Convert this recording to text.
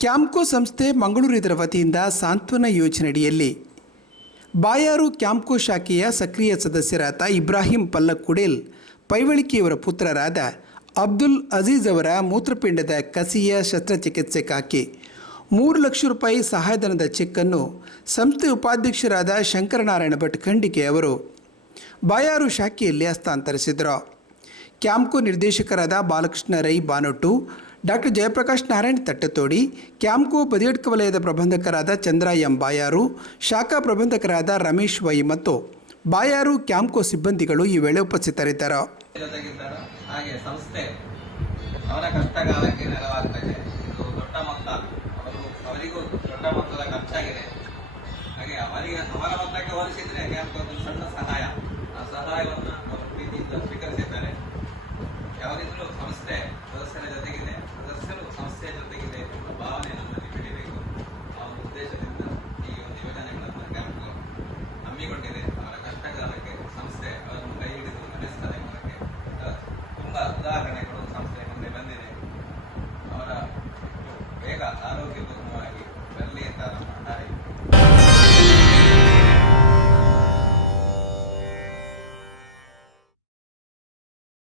ಕ್ಯಾಂಪ್ಕೋ ಸಂಸ್ಥೆ ಮಂಗಳೂರು ಇದರ ವತಿಯಿಂದ ಸಾಂತ್ವನ ಯೋಜನೆಯಡಿಯಲ್ಲಿ ಬಾಯಾರು ಕ್ಯಾಂಪ್ಕೋ ಶಾಖೆಯ ಸಕ್ರಿಯ ಸದಸ್ಯರಾದ ಇಬ್ರಾಹಿಂ ಪಲ್ಲಕ್ಕುಡೇಲ್, ಪೈವಳಿಕೆಯವರ ಪುತ್ರರಾದ ಅಬ್ದುಲ್ ಅಜೀಜ್ ಅವರ ಮೂತ್ರಪಿಂಡದ ಕಸಿಯ ಶಸ್ತ್ರಚಿಕಿತ್ಸೆಗಾಗಿ ಮೂರು ಲಕ್ಷ ರೂಪಾಯಿ ಸಹಾಯಧನದ ಚೆಕ್ಕನ್ನು ಸಂಸ್ಥೆ ಉಪಾಧ್ಯಕ್ಷರಾದ ಶಂಕರನಾರಾಯಣ ಭಟ್ ಖಂಡಿಕೆ ಅವರು ಬಾಯಾರು ಶಾಖೆಯಲ್ಲಿ ಹಸ್ತಾಂತರಿಸಿದರು. ಕ್ಯಾಂಪ್ಕೋ ನಿರ್ದೇಶಕರಾದ ಬಾಲಕೃಷ್ಣ ರೈ ಬಾನೊಟ್ಟು ಡಾಕ್ಟರ್ ಜಯಪ್ರಕಾಶ್ ನಾರಾಯಣ್ ತಟ್ಟತೋಡಿ, ಕ್ಯಾಂಪ್ಕೋ ಬದಿಯಡ್ಕ ವಲಯದ ಪ್ರಬಂಧಕರಾದ ಚಂದ್ರ ಎಂ ಬಾಯಾರು, ಶಾಖಾ ಪ್ರಬಂಧಕರಾದ ರಮೇಶ್ ವೈ ಮತ್ತು ಬಾಯಾರು ಕ್ಯಾಂಪ್ಕೋ ಸಿಬ್ಬಂದಿಗಳು ಈ ವೇಳೆ ಉಪಸ್ಥಿತರಿದ್ದರು. ಕ್ಯಾಂಪ್